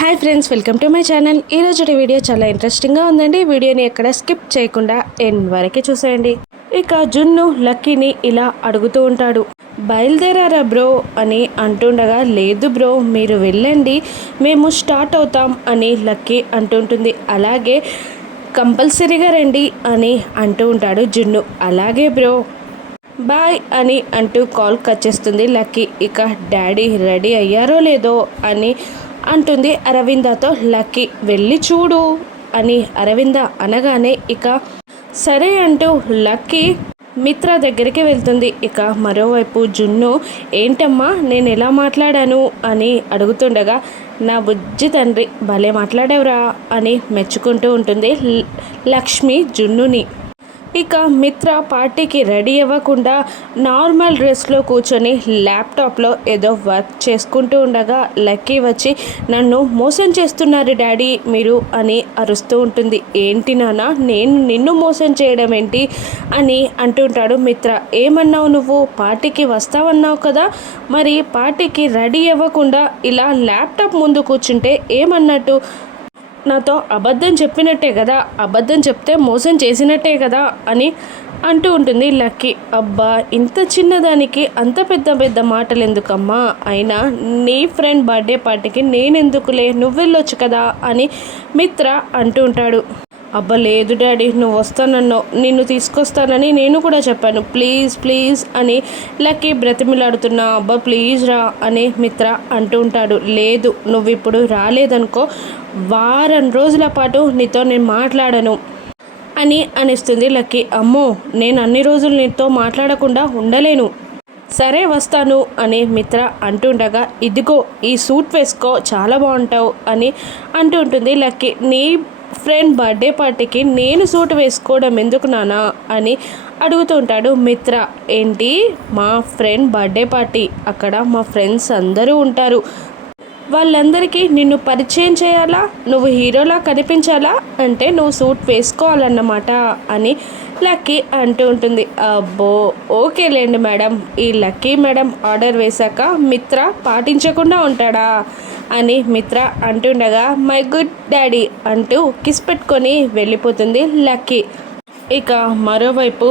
Hi friends welcome to my channel ఈరోజు video చాలా ఇంట్రెస్టింగ్గా ఉందండి. వీడియోని ఎక్కడ స్కిప్ చేయకుండా ఎండ్ వరకే చూసేయండి. ఇక జున్ను లక్కీని ఇలా అడుగుతూ ఉంటాడు. బయలుదేరారా బ్రో అని అంటుండగా లేదు బ్రో మీరు వెళ్ళండి. మేము స్టార్ట్ అవుతాం అని లక్కీ అంటుంటుంది. అలాగే కంపల్సరీగా రండి అని అంటూ ఉంటాడు జున్ను. అలాగే బ్రో బాయ్ అని అంటూ కాల్ కట్ చేస్తుంది లక్కీ. ఇక డాడీ రెడీ అయ్యారో లేదో అని అంటుంది అరవిందతో లక్కీ వెళ్ళి చూడు అని అరవింద అనగానే ఇక సరే అంటూ లక్కీ మిత్ర దగ్గరికి వెళ్తుంది. ఇక మరోవైపు జున్ను ఏంటమ్మా నేను ఎలా మాట్లాడాను? అని అడుగుతుండగా నా బుజ్జి తండ్రి భలే మాట్లాడేవరా అని మెచ్చుకుంటూ ఉంటుంది లక్ష్మి జున్నుని. ఇక మిత్ర పార్టీకి రెడీ అవ్వకుండా నార్మల్ డ్రెస్లో కూర్చొని ల్యాప్టాప్లో ఏదో వర్క్ చేసుకుంటూ ఉండగా లక్కీ వచ్చి నన్ను మోసం చేస్తున్నారు డాడీ మీరు అని అరుస్తూ ఉంటుంది. ఏంటి నాన్న? నేను నిన్ను మోసం చేయడం ఏంటి? అని అంటుంటాడు మిత్ర. ఏమన్నావు నువ్వు? పార్టీకి వస్తావన్నావు కదా? మరి పార్టీకి రెడీ అవ్వకుండా ఇలా ల్యాప్టాప్ ముందు కూర్చుంటే ఏమన్నట్టు? నాతో అబద్ధం చెప్పినట్టే కదా అబద్ధం చెప్తే మోసం చేసినట్టే కదా అని అంటూ ఉంటుంది లక్కీ. అబ్బా ఇంత చిన్నదానికి అంత పెద్ద పెద్ద మాటలు ఎందుకమ్మా అయినా నీ ఫ్రెండ్ బర్త్డే పార్టీకి నేనెందుకులే? నువ్వెళ్ళొచ్చు కదా అని మిత్ర అంటూ ఉంటాడు. అబ్బా లేదు డాడీ నువ్వు వస్తానన్నావు. నిన్ను తీసుకొస్తానని నేను కూడా చెప్పాను. ప్లీజ్ ప్లీజ్ అని లక్కీ బ్రతిమిలాడుతున్నా. అబ్బా ప్లీజ్ రా అని మిత్ర అంటూ ఉంటాడు. లేదు నువ్వు ఇప్పుడు రాలేదనుకో వారం రోజుల పాటు నీతో నేను మాట్లాడను అని అనిస్తుంది లక్కీ. అమ్మో నేను అన్ని రోజులు నీతో మాట్లాడకుండా ఉండలేను. సరే వస్తాను అని మిత్ర అంటుండగా ఇదిగో ఈ సూట్ వేసుకో చాలా బాగుంటావు అని అంటూ ఉంటుంది లక్కీ. నీ ఫ్రెండ్ బర్త్డే పార్టీకి నేను సూట్ వేసుకోవడం ఎందుకు నానా అని అడుగుతుంటాడు మిత్ర. ఏంటి? మా ఫ్రెండ్ బర్త్డే పార్టీ. అక్కడ మా ఫ్రెండ్స్ అందరూ ఉంటారు. వాళ్ళందరికీ నిన్ను పరిచయం చేయాలా? నువ్వు హీరోలా కనిపించాలా? అంటే నువ్వు సూట్ వేసుకోవాలన్నమాట అని లక్కీ అంటూ ఉంటుంది. అబ్బో ఓకేలేండి మేడం. ఈ లక్కీ మేడం ఆర్డర్ వేశాక మిత్ర పాటించకుండా ఉంటాడా? అని మిత్ర అంటుండగా మై గుడ్ డాడీ అంటూ కిస్ పెట్టుకొని వెళ్ళిపోతుంది లక్కీ. ఇక మరోవైపు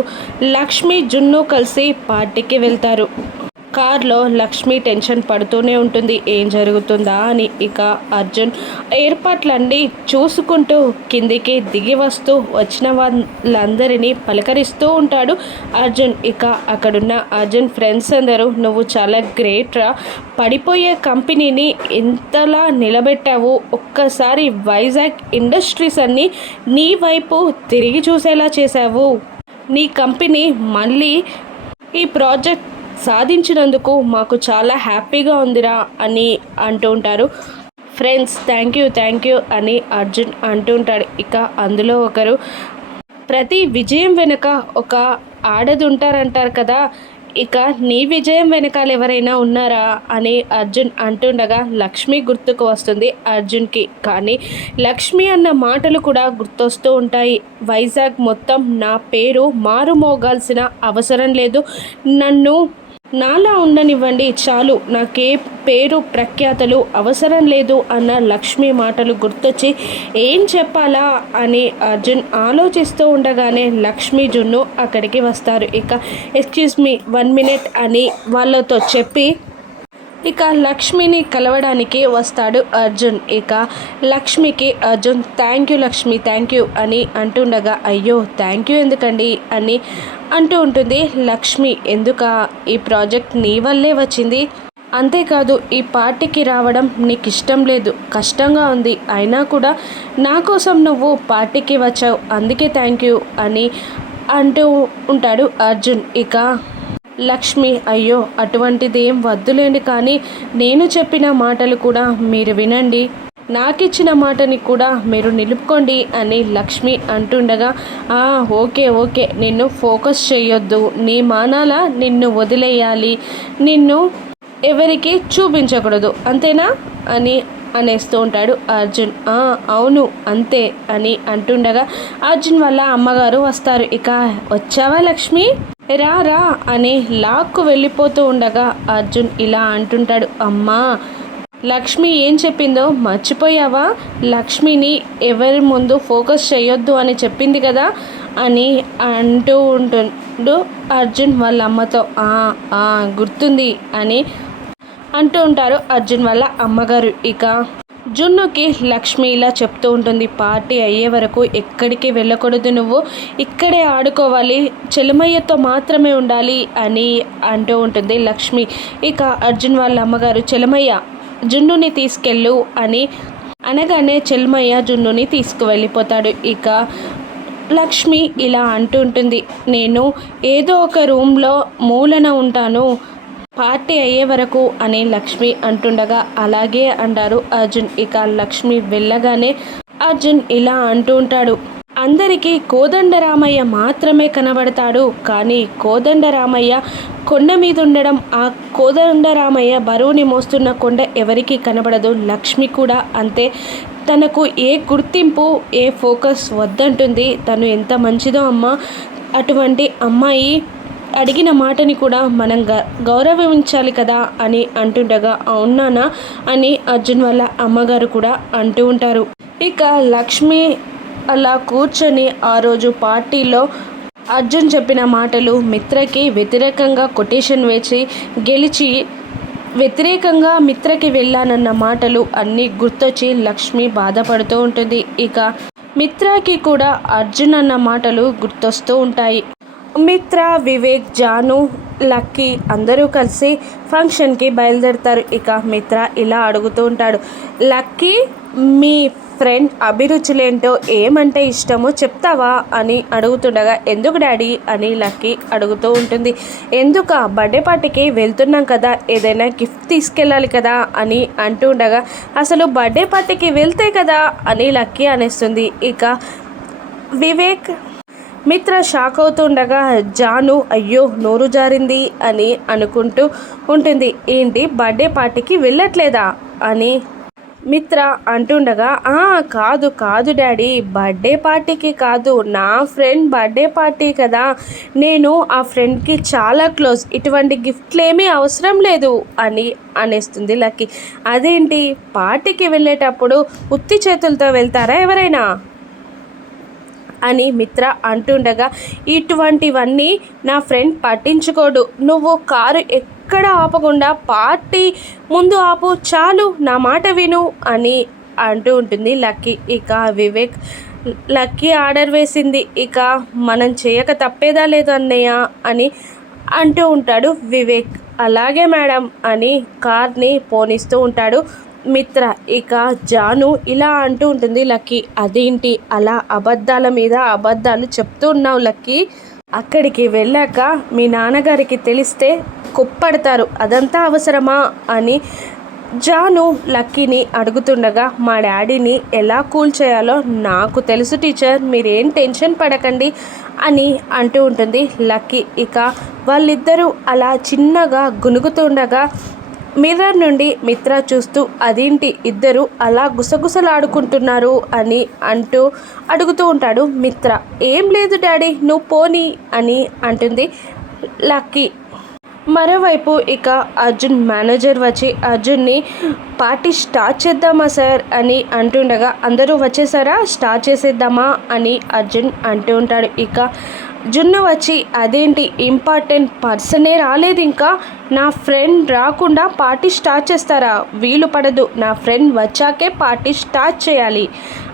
లక్ష్మి జున్ను కలిసి పార్టీకి వెళ్తారు. కార్లో లక్ష్మి టెన్షన్ పడుతూనే ఉంటుంది. ఏం జరుగుతుందా అని ఇక అర్జున్ ఏర్పాట్లన్నీ చూసుకుంటూ కిందికి దిగి వస్తూ వచ్చిన వాళ్ళందరినీ పలకరిస్తూ ఉంటాడు అర్జున్. ఇక అక్కడున్న అర్జున్ ఫ్రెండ్స్ అందరూ నువ్వు చాలా గ్రేట్ రా. పడిపోయే కంపెనీని ఇంతలా నిలబెట్టావు. ఒక్కసారి వైజాగ్ ఇండస్ట్రీస్ అన్నీ నీ వైపు తిరిగి చూసేలా చేశావు. నీ కంపెనీ మళ్ళీ ఈ ప్రాజెక్ట్ సాధించినందుకు మాకు చాలా హ్యాపీగా ఉందిరా అని అంటూ ఉంటారు. Friends thank you thank you అని అర్జున్ అంటూ ఉంటాడు. ఇక అందులో ఒకరు ప్రతి విజయం వెనుక ఒక ఆడది ఉంటారంటారు కదా ఇక నీ విజయం వెనకాల ఎవరైనా ఉన్నారా అని అర్జున్ అంటుండగా లక్ష్మి గుర్తుకు వస్తుంది అర్జున్కి. కానీ లక్ష్మి అన్న మాటలు కూడా గుర్తొస్తూ ఉంటాయి. వైజాగ్ మొత్తం నా పేరు మారుమోగాల్సిన అవసరం లేదు. నన్ను నాలా ఉండనివ్వండి చాలు. నాకే పేరు ప్రఖ్యాతలు అవసరం లేదు అన్న లక్ష్మి మాటలు గుర్తొచ్చి ఏం చెప్పాలా? అని అర్జున్ ఆలోచిస్తూ ఉండగానే లక్ష్మి జున్ను అక్కడికి వస్తారు. ఇక ఎక్స్క్యూజ్ మీ వన్ మినిట్ అని వాళ్ళతో చెప్పి ఇక లక్ష్మిని కలవడానికి వస్తాడు అర్జున్. ఇక లక్ష్మికి Arjun thank you Lakshmi thank you అని అంటుండగా అయ్యో థ్యాంక్ యూ ఎందుకండి? అని అంటూ ఉంటుంది లక్ష్మి. ఎందుక? ఈ ప్రాజెక్ట్ నీ వల్లే వచ్చింది. అంతేకాదు ఈ పార్టీకి రావడం నీకు ఇష్టం లేదు. కష్టంగా ఉంది. అయినా కూడా నా కోసం నువ్వు పార్టీకి వచ్చావు. అందుకే థ్యాంక్ యూ అని అంటూ ఉంటాడు అర్జున్. ఇక లక్ష్మి అయ్యో అటువంటిది ఏం వద్దులేండి కానీ నేను చెప్పిన మాటలు కూడా మీరు వినండి. నాకిచ్చిన మాటని కూడా మీరు నిలుపుకోండి అని లక్ష్మి అంటుండగా ఓకే ఓకే నిన్ను ఫోకస్ చేయొద్దు నీ మానాల నిన్ను వదిలేయాలి. నిన్ను ఎవరికి చూపించకూడదు. అంతేనా? అని అనేస్తూ ఉంటాడు. అర్జున్ అవును అంతే అని అంటుండగా అర్జున్ వల్ల అమ్మగారు వస్తారు. ఇక వచ్చావా లక్ష్మి? రా రా అని లాక్కు వెళ్ళిపోతూ ఉండగా అర్జున్ ఇలా అంటుంటాడు. అమ్మా లక్ష్మి ఏం చెప్పిందో మర్చిపోయావా? లక్ష్మిని ఎవరి ముందు ఫోకస్ చేయొద్దు అని చెప్పింది కదా అని అంటూ ఉంటుండు అర్జున్ వాళ్ళ అమ్మతో. గుర్తుంది అని అంటూ ఉంటారు అర్జున్ వాళ్ళ అమ్మగారు. ఇక జున్నుకి లక్ష్మి ఇలా చెప్తూ ఉంటుంది పార్టీ అయ్యే వరకు ఎక్కడికి వెళ్ళకూడదు నువ్వు. ఇక్కడే ఆడుకోవాలి. చెలమయ్యతో మాత్రమే ఉండాలి అని అంటూ ఉంటుంది లక్ష్మి. ఇక అర్జున్ వాళ్ళ అమ్మగారు చెలమయ్య జున్నుని తీసుకెళ్ళు అని అనగానే చెల్మయ్య జున్నుని తీసుకువెళ్ళిపోతాడు. ఇక లక్ష్మి ఇలా అంటూ ఉంటుంది నేను ఏదో ఒక రూమ్లో మూలన ఉంటాను. పార్టీ అయ్యే వరకు అని లక్ష్మి అంటుండగా అలాగే అంటారు అర్జున్. ఇక లక్ష్మి వెళ్ళగానే అర్జున్ ఇలా అంటూ ఉంటాడు. అందరికీ కోదండరామయ్య మాత్రమే కనబడతాడు. కానీ కోదండరామయ్య కొండ మీద ఉండడం ఆ కోదండరామయ్య బరువుని మోస్తున్న కొండ ఎవరికీ కనబడదు. లక్ష్మి కూడా అంతే. తనకు ఏ గుర్తింపు ఏ ఫోకస్ వద్దంటుంది. తను ఎంత మంచిదో అమ్మ అటువంటి అమ్మాయి అడిగిన మాటని కూడా మనం గ గౌరవించాలి కదా అని అంటుండగా అవునానా అని అర్జున్ వాళ్ళ అమ్మగారు కూడా అంటూ ఉంటారు. ఇక లక్ష్మి అలా కూర్చొని ఆ రోజు పార్టీలో అర్జున్ చెప్పిన మాటలు మిత్రకి వ్యతిరేకంగా కొటేషన్ వేసి గెలిచి వ్యతిరేకంగా మిత్రకి వెళ్ళానన్న మాటలు అన్నీ గుర్తొచ్చి లక్ష్మి బాధపడుతూ ఉంటుంది. ఇక మిత్రకి కూడా అర్జున్ అన్న మాటలు గుర్తొస్తూ ఉంటాయి. మిత్ర వివేక్ జాను లక్కీ అందరూ కలిసి ఫంక్షన్కి బయలుదేరుతారు. ఇక మిత్ర ఇలా అడుగుతూ ఉంటాడు లక్కీ మీ ఫ్రెండ్ అభిరుచులేంటో ఏమంటే ఇష్టమో చెప్తావా అని అడుగుతుండగా ఎందుకు డాడీ అని లక్కీ అడుగుతూ ఉంటుంది. ఎందుక బర్త్డే పార్టీకి వెళ్తున్నాం కదా ఏదైనా గిఫ్ట్ తీసుకెళ్ళాలి కదా అని అంటూ ఉండగా అసలు బర్త్డే పార్టీకి వెళ్తే కదా అని లక్కీ అనేస్తుంది. ఇక వివేక్ మిత్ర షాక్ అవుతుండగా జాను అయ్యో నోరు జారింది అని అనుకుంటూ ఉంటుంది. ఏంటి బర్త్డే పార్టీకి వెళ్ళట్లేదా? అని మిత్ర అంటుండగా "ఆ, కాదు కాదు డాడీ బర్త్డే పార్టీకి కాదు. నా ఫ్రెండ్ బర్త్డే పార్టీ కదా. నేను ఆ ఫ్రెండ్కి చాలా క్లోజ్. ఇటువంటి గిఫ్ట్లు ఏమీ అవసరం లేదు అని అనేస్తుంది లక్కీ. అదేంటి పార్టీకి వెళ్ళేటప్పుడు ఉత్తి చేతులతో వెళ్తారా ఎవరైనా? అని మిత్ర అంటుండగా ఇటువంటివన్నీ నా ఫ్రెండ్ పట్టించుకోడు. నువ్వు కారు ఎక్కడ ఆపకుండా పార్టీ ముందు ఆపు. చాలు నా మాట విను అని అంటూ ఉంటుంది లక్కీ. ఇక వివేక్ లక్కీ ఆర్డర్ వేసింది. ఇక మనం చేయక తప్పేదా లేదు అన్నయ్య అని అంటూ ఉంటాడు వివేక్. అలాగే మేడం అని కార్ని పోనిస్తూ ఉంటాడు. మిత్ర ఇక జాను ఇలా అంటూ ఉంటుంది లక్కీ అదేంటి? అలా అబద్ధాల మీద అబద్ధాలు చెప్తూ ఉన్నావు లక్కీ? అక్కడికి వెళ్ళాక మీ నాన్నగారికి తెలిస్తే కుప్పడతారు అదంతా అవసరమా? అని జాను లక్కీని అడుగుతుండగా మా డాడీని ఎలా కూల్ చేయాలో నాకు తెలుసు టీచర్ మీరేం టెన్షన్ పడకండి అని అంటూ ఉంటుంది లక్కీ. ఇక వాళ్ళిద్దరూ అలా చిన్నగా గునుగుతుండగా మిర్రర్ నుండి మిత్ర చూస్తూ అదేంటి ఇద్దరు అలా గుసగుసలాడుకుంటున్నారు? అని అంటూ అడుగుతూ ఉంటాడు మిత్ర. ఏం లేదు డాడీ నువ్వు పోనీ అని అంటుంది లక్కీ. మరోవైపు ఇక అర్జున్ మేనేజర్ వచ్చి అర్జున్ని పార్టీ స్టార్ట్ చేద్దామా సార్? అని అంటుండగా అందరూ వచ్చేసారా? స్టార్ట్ చేసేద్దామా? అని అర్జున్ అంటూ ఉంటాడు. ఇక జున్ను వచ్చి అదేంటి ఇంపార్టెంట్ పర్సనే రాలేదు ఇంకా? నా ఫ్రెండ్ రాకుండా పార్టీ స్టార్ట్ చేస్తారా? వీలు పడదు నా ఫ్రెండ్ వచ్చాకే పార్టీ స్టార్ట్ చేయాలి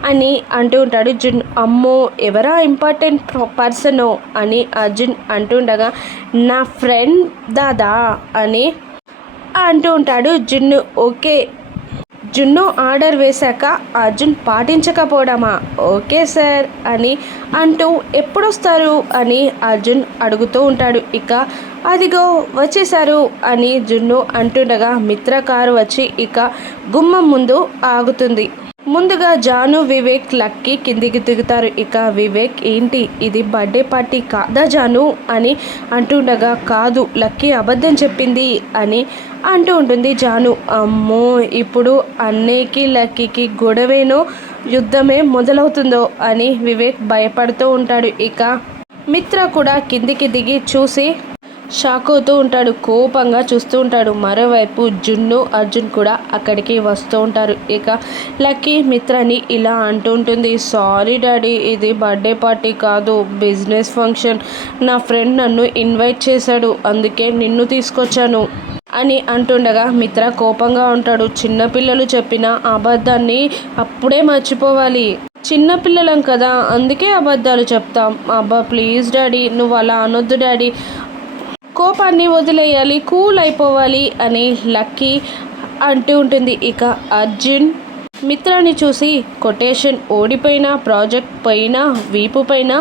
అని అంటూ ఉంటాడు జున్ అమ్మో ఎవరా ఇంపార్టెంట్ పర్సనో? అని అర్జున్ అంటుండగా నా ఫ్రెండ్ దాదా అని అంటూ ఉంటాడు జున్ను. ఓకే జున్ను ఆర్డర్ వేశాక అర్జున్ పాటించకపోవడమా ఓకే సార్ అని అంటూ ఎప్పుడొస్తారు అని అర్జున్ అడుగుతూ ఉంటాడు. ఇక అదిగో వచ్చేశారు అని జున్ను అంటుండగా మిత్ర కారు వచ్చి ఇక గుమ్మం ముందు ఆగుతుంది. ముందుగా జాను వివేక్ లక్కీ కిందికి దిగుతారు. ఇక వివేక్ ఏంటి? ఇది బర్త్డే పార్టీ కాదా జాను అని అంటుండగా కాదు లక్కీ అబద్ధం చెప్పింది అని అంటూ ఉంటుంది జాను. అమ్మో ఇప్పుడు అన్నయ్యకి లక్కీకి గొడవేనో యుద్ధమే మొదలవుతుందో అని వివేక్ భయపడుతూ ఉంటాడు. ఇక మిత్ర కూడా కిందికి దిగి చూసి షాక్ అవుతూ ఉంటాడు కోపంగా చూస్తూ ఉంటాడు. మరోవైపు జున్ను అర్జున్ కూడా అక్కడికి వస్తూ ఉంటారు. ఇక లక్కీ మిత్రని ఇలా అంటూ ఉంటుంది సారీ డాడీ ఇది బర్త్డే పార్టీ కాదు బిజినెస్ ఫంక్షన్. నా ఫ్రెండ్ నన్ను ఇన్వైట్ చేశాడు అందుకే నిన్ను తీసుకొచ్చాను అని అంటుండగా మిత్ర కోపంగా ఉంటాడు. చిన్నపిల్లలు చెప్పిన అబద్ధాన్ని అప్పుడే మర్చిపోవాలి. చిన్నపిల్లలం కదా అందుకే అబద్ధాలు చెప్తాం. అబ్బా ప్లీజ్ డాడీ నువ్వు అలా అనొద్దు డాడీ. కోపాన్ని వదిలేయాలి కూల్ అయిపోవాలి అని లక్కీ అంటూ ఉంటుంది. ఇక అర్జున్ మిత్రాన్ని చూసి కొటేషన్ ఓడిపోయిన ప్రాజెక్ట్ పైన వీపు పైన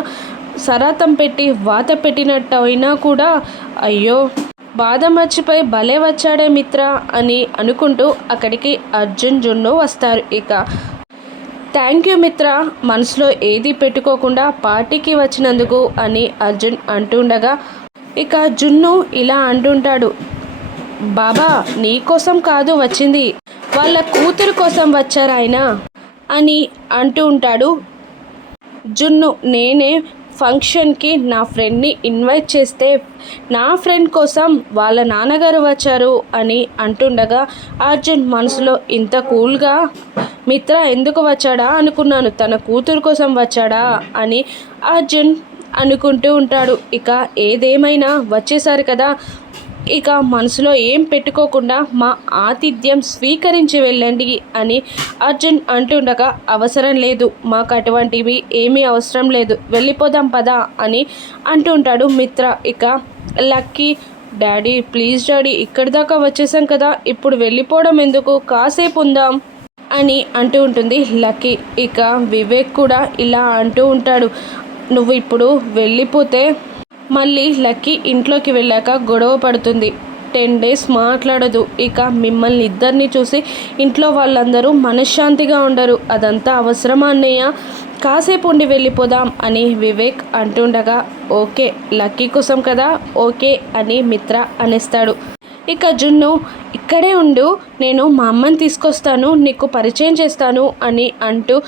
సరాతం పెట్టి వాత పెట్టినట్టు అయినా కూడా అయ్యో బాధ మర్చిపోయి భలే వచ్చాడే మిత్ర అని అనుకుంటూ అక్కడికి అర్జున్ జున్ను వస్తారు. ఇక థ్యాంక్ యూ మిత్ర మనసులో ఏది పెట్టుకోకుండా పార్టీకి వచ్చినందుకు అని అర్జున్ అంటుండగా ఇక జున్ను ఇలా అంటుంటాడు బాబా నీ కోసం కాదు వచ్చింది. వాళ్ళ కూతురు కోసం వచ్చారాయనా అని అంటూ ఉంటాడు. జున్ను నేనే ఫంక్షన్కి నా ఫ్రెండ్ని ఇన్వైట్ చేస్తే నా ఫ్రెండ్ కోసం వాళ్ళ నాన్నగారు వచ్చారు అని అంటుండగా అర్జున్ మనసులో ఇంత కూల్గా? మిత్ర ఎందుకు వచ్చాడా? అనుకున్నాను. తన కూతురు కోసం వచ్చాడా? అని అర్జున్ అనుకుంటూ ఉంటాడు. ఇక ఏదేమైనా వచ్చేసారు కదా. ఇక మనసులో ఏం పెట్టుకోకుండా మా ఆతిథ్యం స్వీకరించి వెళ్ళండి అని అర్జున్ అంటుండగా అవసరం లేదు. మాకు అటువంటివి ఏమీ అవసరం లేదు. వెళ్ళిపోదాం పదా అని అంటుంటాడు మిత్ర. ఇక లక్కీ డాడీ ప్లీజ్ డాడీ ఇక్కడి దాకా వచ్చేసాం కదా. ఇప్పుడు వెళ్ళిపోవడం ఎందుకు? కాసేపు ఉందాం అని అంటూ ఉంటుంది లక్కీ. ఇక వివేక్ కూడా ఇలా అంటూ ఉంటాడు. నువ్వు ఇప్పుడు వెళ్ళిపోతే మళ్ళీ లక్కీ ఇంట్లోకి వెళ్ళాక గొడవ పడుతుంది. టెన్ డేస్ మాట్లాడదు. ఇక మిమ్మల్ని ఇద్దరిని చూసి ఇంట్లో వాళ్ళందరూ మనశ్శాంతిగా ఉండరు. అదంతా అవసరమా అన్నయ్య? కాసేపు ఉండి వెళ్ళిపోదాం అని వివేక్ అంటుండగా ఓకే లక్కీ కోసం కదా? ఓకే అని మిత్ర అనేస్తాడు. ఇక జున్ను ఇక్కడే ఉండు. నేను మా అమ్మని తీసుకొస్తాను. నీకు పరిచయం చేస్తాను అని అంటూ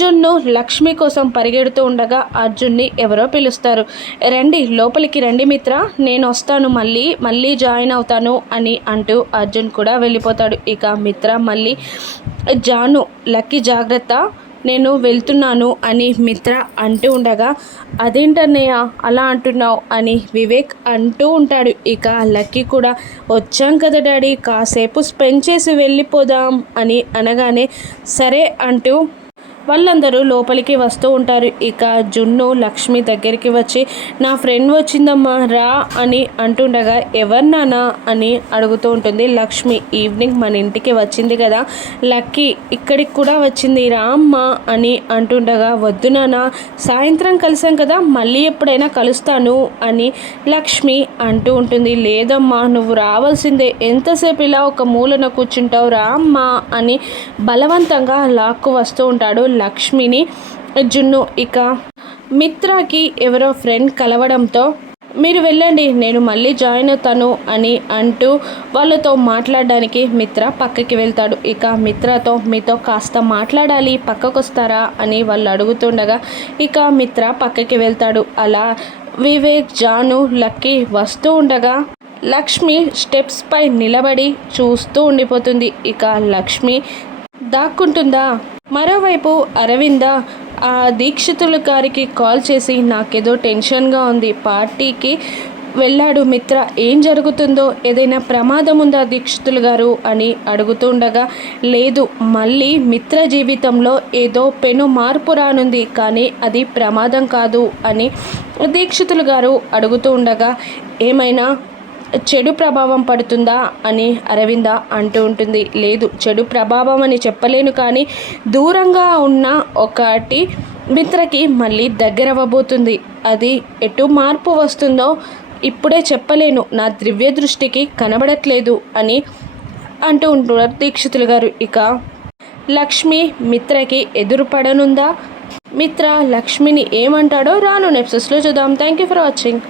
జున్ను లక్ష్మి కోసం పరిగెడుతూ ఉండగా అర్జున్ని ఎవరో పిలుస్తారు. రండి లోపలికి రండి మిత్ర నేను వస్తాను మళ్ళీ మళ్ళీ జాయిన్ అవుతాను అని అంటూ అర్జున్ కూడా వెళ్ళిపోతాడు. ఇక మిత్ర మళ్ళీ జాను లక్కీ జాగ్రత్త నేను వెళ్తున్నాను అని మిత్ర అంటూ ఉండగా అదేంటన్నయ్య అలా అంటున్నావు అని వివేక్ అంటూ ఉంటాడు. ఇక లక్కీ కూడా వచ్చాం కదా డాడీ కాసేపు స్పెండ్ చేసి వెళ్ళిపోదాం అని అనగానే సరే అంటూ వాళ్ళందరూ లోపలికి వస్తూ ఉంటారు. ఇక జున్ను లక్ష్మి దగ్గరికి వచ్చి నా ఫ్రెండ్ వచ్చిందమ్మా రా అని అంటుండగా ఎవరినానా అని అడుగుతూ ఉంటుంది లక్ష్మి. ఈవినింగ్ మన ఇంటికి వచ్చింది కదా లక్కీ ఇక్కడికి కూడా వచ్చింది రా అమ్మ అని అంటుండగా వద్దు నాన్న సాయంత్రం కలిసాం కదా మళ్ళీ ఎప్పుడైనా కలుస్తాను అని లక్ష్మి అంటూ ఉంటుంది. లేదమ్మా నువ్వు రావాల్సిందే ఎంతసేపు ఇలా ఒక మూలన కూర్చుంటావు రా అమ్మా అని బలవంతంగా లాక్కు వస్తూ ఉంటాడు లక్ష్మిని జున్ను ఇక మిత్రాకి ఎవరో ఫ్రెండ్ కలవడంతో మీరు వెళ్ళండి నేను మళ్ళీ జాయిన్ అవుతాను అని అంటూ వాళ్ళతో మాట్లాడడానికి మిత్ర పక్కకి వెళ్తాడు. ఇక మిత్రతో మీతో కాస్త మాట్లాడాలి పక్కకు వస్తారా అని వాళ్ళు అడుగుతుండగా ఇక మిత్ర పక్కకి వెళ్తాడు. అలా వివేక్ జాను లక్కీ వస్తూ ఉండగా లక్ష్మి స్టెప్స్ పై నిలబడి చూస్తూ ఉండిపోతుంది. ఇక లక్ష్మి దాక్కుంటుందా? మరోవైపు అరవింద ఆ దీక్షితుల గారికి కాల్ చేసి నాకేదో టెన్షన్గా ఉంది. పార్టీకి వెళ్ళాడు మిత్ర. ఏం జరుగుతుందో ఏదైనా ప్రమాదం ఉందా దీక్షితులు గారు అని అడుగుతుండగా లేదు మళ్ళీ మిత్ర జీవితంలో ఏదో పెను మార్పు రానుంది కానీ అది ప్రమాదం కాదు అని దీక్షితులు గారు అడుగుతూ ఉండగా ఏమైనా చెడు ప్రభావం పడుతుందా అని అరవింద అంటూ ఉంటుంది. లేదు చెడు ప్రభావం అని చెప్పలేను కానీ దూరంగా ఉన్న ఒకటి మిత్రకి మళ్ళీ దగ్గర అవ్వబోతుంది అది ఎటు మార్పు వస్తుందో ఇప్పుడే చెప్పలేను. నా దివ్య దృష్టికి కనబడట్లేదు అని అంటూ ఉంటున్నారు దీక్షితులు గారు. ఇక లక్ష్మి మిత్రకి ఎదురుపడనుందా? మిత్ర లక్ష్మిని ఏమంటాడో రాను నెప్సెస్లో చూద్దాం. Thank you for watching.